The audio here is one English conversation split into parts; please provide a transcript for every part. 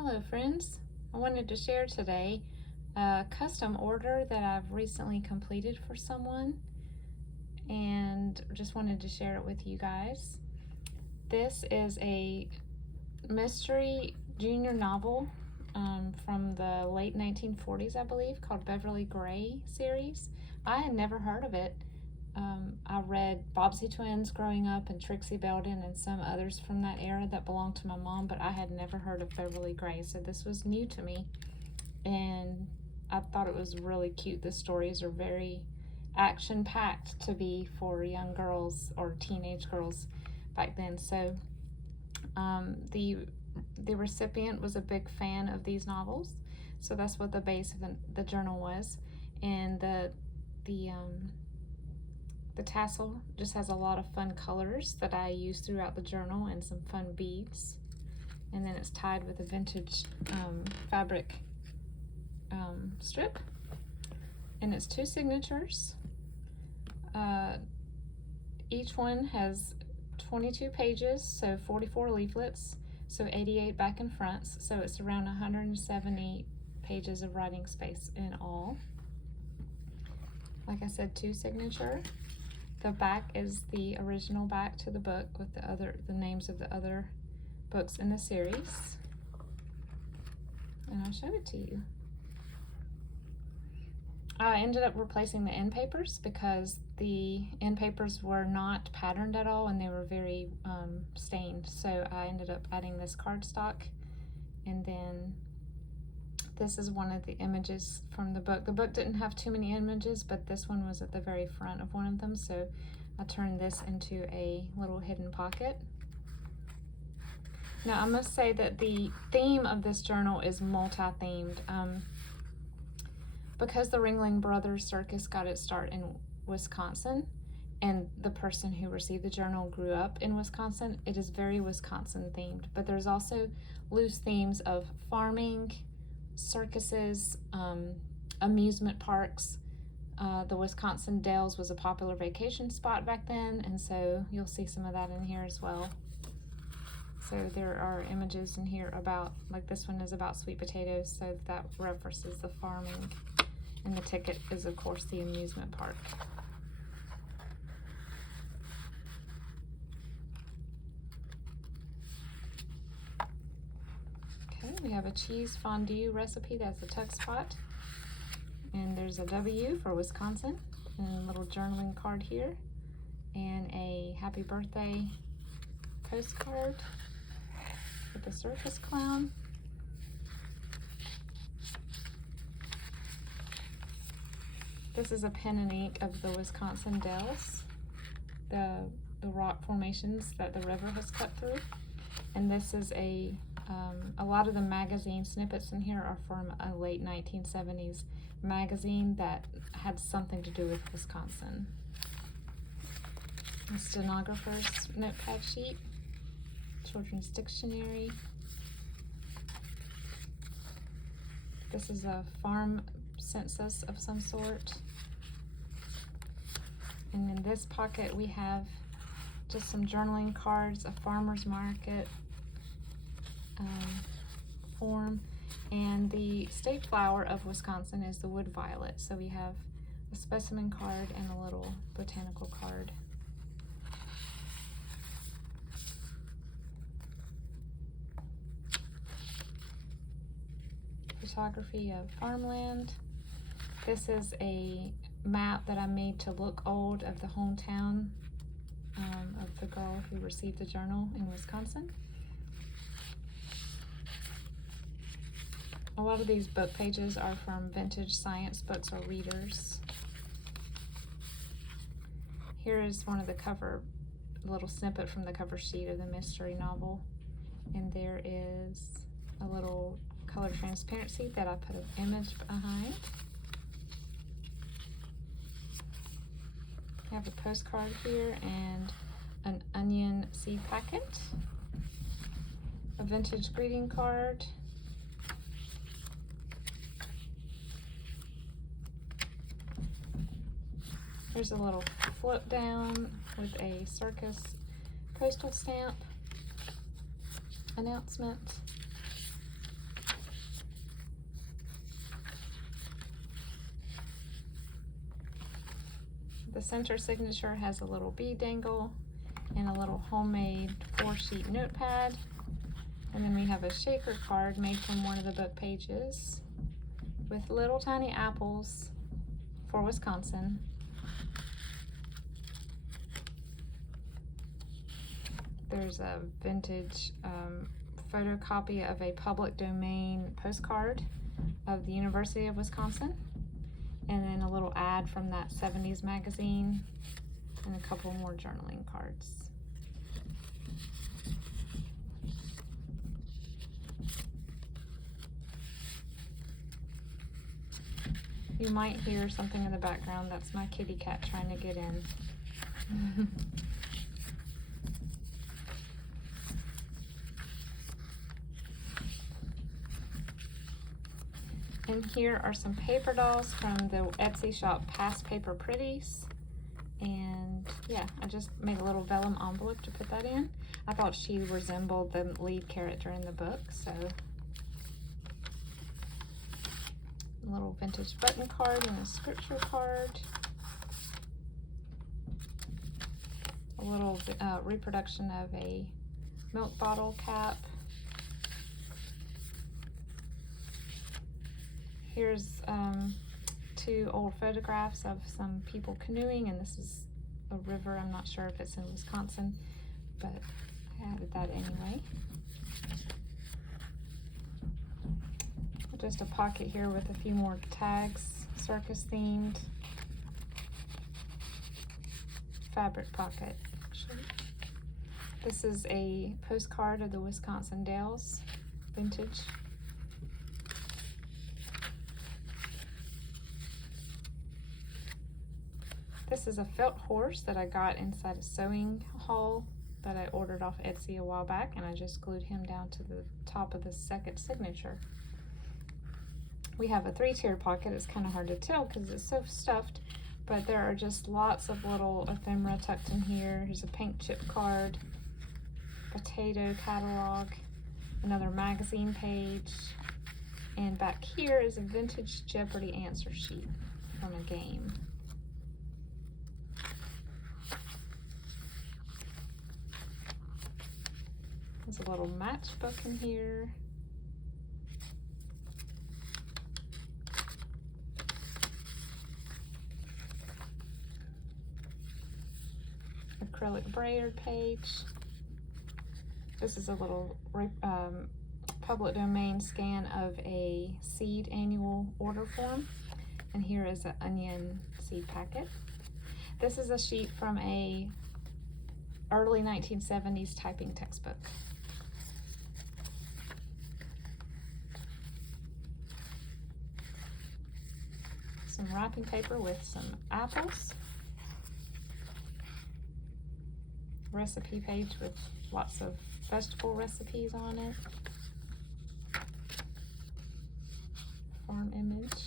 Hello friends, I wanted to share today a custom order that I've recently completed for someone and just wanted to share it with you guys. This is a mystery junior novel from the late 1940s, I believe, called Beverly Gray series. I had never heard of it. I read Bobbsey Twins growing up and Trixie Belden and some others from that era that belonged to my mom, but I had never heard of Beverly Gray, so this was new to me, and I thought it was really cute. The stories are very action-packed to be for young girls or teenage girls back then. So the recipient was a big fan of these novels, so that's what the base of the journal was, and the tassel just has a lot of fun colors that I use throughout the journal and some fun beads. And then it's tied with a vintage fabric strip. And it's 2 signatures. Each one has 22 pages, so 44 leaflets, so 88 back and fronts. So it's around 170 pages of writing space in all. Like I said, 2 signature. The back is the original back to the book with the names of the other books in the series. And I'll show it to you. I ended up replacing the end papers because the end papers were not patterned at all and they were very stained. So I ended up adding this cardstock, and then this is one of the images from the book. The book didn't have too many images, but this one was at the very front of one of them, so I turned this into a little hidden pocket. Now, I must say that the theme of this journal is multi-themed. Because the Ringling Brothers Circus got its start in Wisconsin, and the person who received the journal grew up in Wisconsin, it is very Wisconsin themed. But there's also loose themes of farming, circuses, amusement parks. The Wisconsin Dells was a popular vacation spot back then, and so you'll see some of that in here as well. So there are images in here about, like this one is about sweet potatoes, so that references the farming, and the ticket is of course the amusement park. Okay, we have a cheese fondue recipe. That's a tuck spot. And there's a W for Wisconsin, and a little journaling card here, and a happy birthday postcard with a circus clown. This is a pen and ink of the Wisconsin Dells, the rock formations that the river has cut through. And this is a lot of the magazine snippets in here are from a late 1970s magazine that had something to do with Wisconsin. A stenographer's notepad sheet, children's dictionary. This is a farm census of some sort. And in this pocket we have just some journaling cards, a farmer's market form, and the state flower of Wisconsin is the wood violet. So we have a specimen card and a little botanical card. Photography of farmland. This is a map that I made to look old of the hometown of the girl who received the journal in Wisconsin. A lot of these book pages are from vintage science books or readers. Here is one of the cover, a little snippet from the cover sheet of the mystery novel. And there is a little color transparency that I put an image behind. I have a postcard here and an onion seed packet, a vintage greeting card, there's a little flip down with a circus postal stamp announcement, The center signature has a little bead dangle and a little homemade 4-sheet notepad. And then we have a shaker card made from one of the book pages with little tiny apples for Wisconsin. There's a vintage photocopy of a public domain postcard of the University of Wisconsin, and then a little ad from that 70s magazine, and a couple more journaling cards. You might hear something in the background. That's my kitty cat trying to get in. And here are some paper dolls from the Etsy shop Past Paper Pretties. And yeah, I just made a little vellum envelope to put that in. I thought she resembled the lead character in the book, so. A little vintage button card and a scripture card. A little reproduction of a milk bottle cap. Here's 2 old photographs of some people canoeing, and this is a river. I'm not sure if it's in Wisconsin, but I added that anyway. Just a pocket here with a few more tags, circus themed. Fabric pocket, actually. This is a postcard of the Wisconsin Dells, vintage. This is a felt horse that I got inside a sewing haul that I ordered off Etsy a while back, and I just glued him down to the top of the second signature. We have a 3-tiered pocket. It's kind of hard to tell because it's so stuffed, but there are just lots of little ephemera tucked in here. Here's a pink chip card, potato catalog, another magazine page, and back here is a vintage Jeopardy answer sheet from a game. There's a little matchbook in here. Acrylic brayer page. This is a little public domain scan of a seed annual order form. And here is an onion seed packet. This is a sheet from a early 1970s typing textbook. Some wrapping paper with some apples. Recipe page with lots of vegetable recipes on it. Farm image.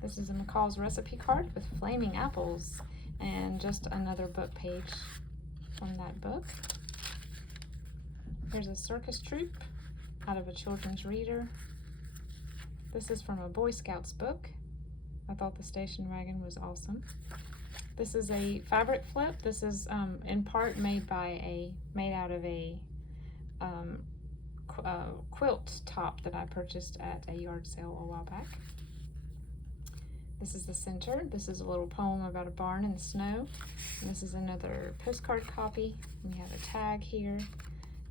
This is a McCall's recipe card with flaming apples and just another book page from that book. Here's a circus troupe out of a children's reader. This is from a Boy Scouts book. I thought the station wagon was awesome. This is a fabric flip. This is in part made out of a quilt top that I purchased at a yard sale a while back. This is the center. This is a little poem about a barn in the snow. And this is another postcard copy. We have a tag here,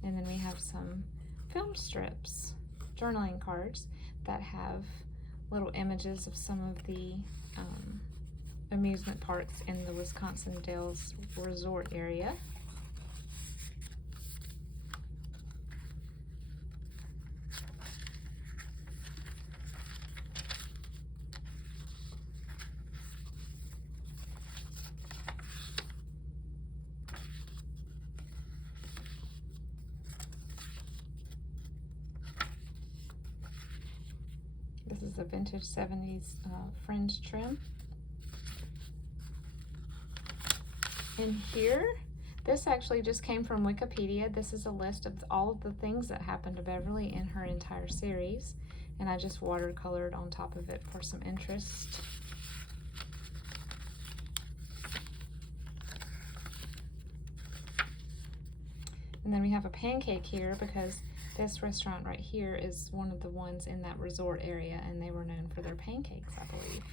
and then we have some film strips, journaling cards that have little images of some of the amusement parks in the Wisconsin Dells resort area. This is a vintage 70s fringe trim. In here, this actually just came from Wikipedia. This is a list of all of the things that happened to Beverly in her entire series, and I just watercolored on top of it for some interest. And then we have a pancake here because this restaurant right here is one of the ones in that resort area, and they were known for their pancakes, I believe.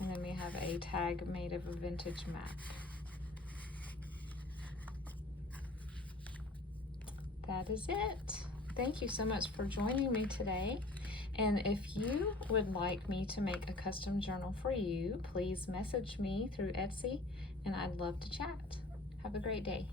And then we have a tag made of a vintage map. That is it. Thank you so much for joining me today. And if you would like me to make a custom journal for you, please message me through Etsy, and I'd love to chat. Have a great day.